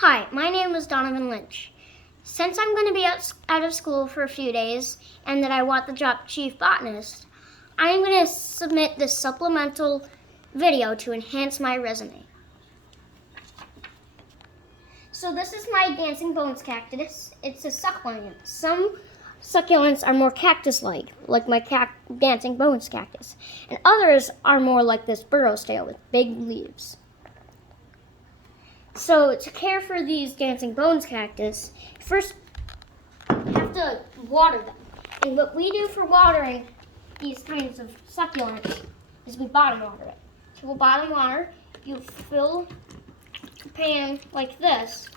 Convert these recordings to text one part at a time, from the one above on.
Hi, my name is Donovan Lynch. Since I'm going to be out of school for a few days and that I want the job chief botanist, I'm going to submit this supplemental video to enhance my resume. So this is my dancing bones cactus. It's a succulent. Some succulents are more cactus-like my dancing bones cactus, and others are more like this burrow style with big leaves. So to care for these dancing bones cactus, first you have to water them. And what we do for watering these kinds of succulents is we bottom water it. So we'll bottom water, you fill a pan like this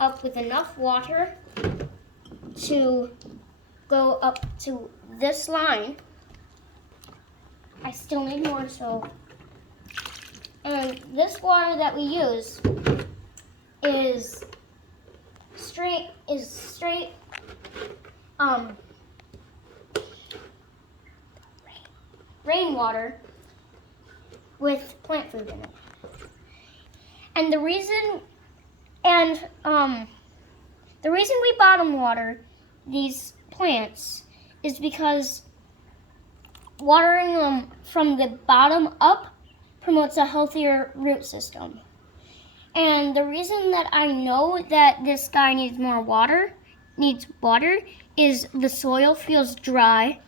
up with enough water to go up to this line. I still need more, and this water that we use is straight rainwater with plant food in it. And the reason we bottom water these plants is because watering them from the bottom up promotes a healthier root system. And the reason that I know that this guy needs water is the soil feels dry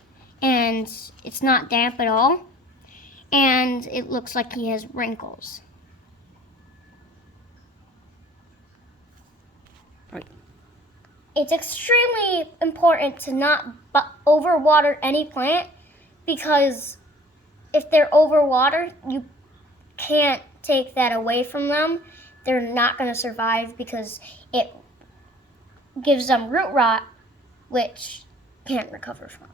and it's not damp at all, and it looks like he has wrinkles. Right. It's extremely important to not overwater any plant, because if they're overwatered, you can't take that away from them. They're not going to survive because it gives them root rot, which can't recover from.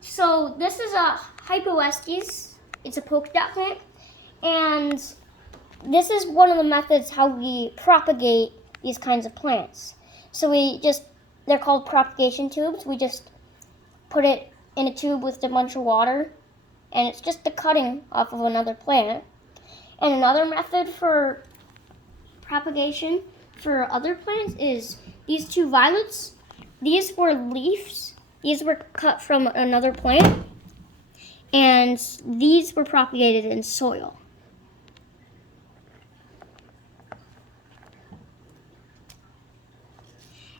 So this is a Hypoestes. It's a polka dot plant, and this is one of the methods how we propagate these kinds of plants. So they're called propagation tubes. We just put it in a tube with a bunch of water, and it's just a cutting off of another plant. And another method for propagation for other plants is these two violets. These were leaves. These were cut from another plant, and these were propagated in soil.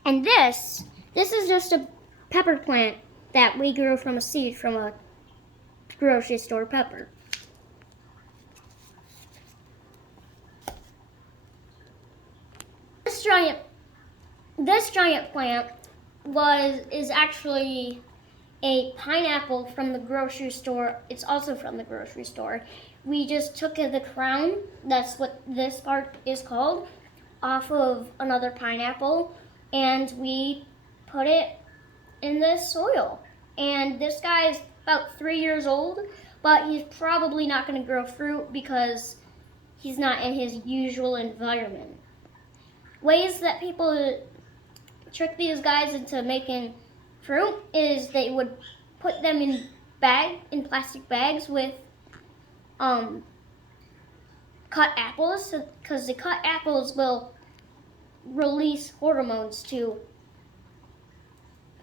And this is just a pepper plant that we grew from a seed from a grocery store pepper. This giant plant is actually a pineapple from the grocery store. It's also from the grocery store. We just took the crown, that's what this part is called, off of another pineapple, and we put it in this soil. And this guy is about 3 years old, but he's probably not going to grow fruit because he's not in his usual environment. Ways that people trick these guys into making fruit is they would put them in plastic bags with cut apples, because the cut apples will release hormones too,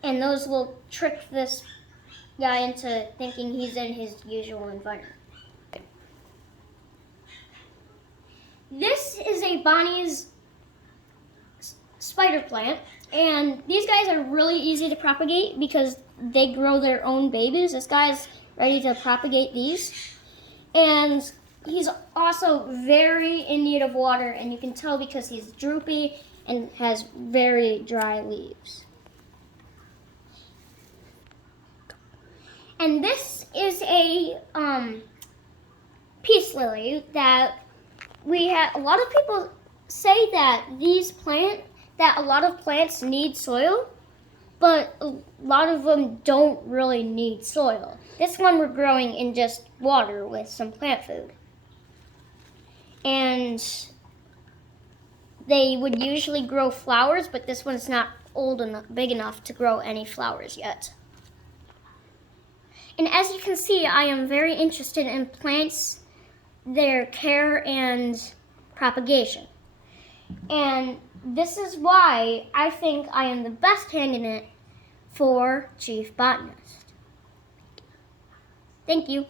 and those will trick this guy into thinking he's in his usual environment. This is a Bonnie's spider plant, and these guys are really easy to propagate because they grow their own babies. This guy's ready to propagate these, and he's also very in need of water, and you can tell because he's droopy and has very dry leaves. And this is a peace lily that we have. A lot of people say that a lot of plants need soil, but a lot of them don't really need soil. This one we're growing in just water with some plant food. And they would usually grow flowers, but this one's not big enough to grow any flowers yet. And as you can see, I am very interested in plants, their care, and propagation. And this is why I think I am the best candidate for chief botanist. Thank you.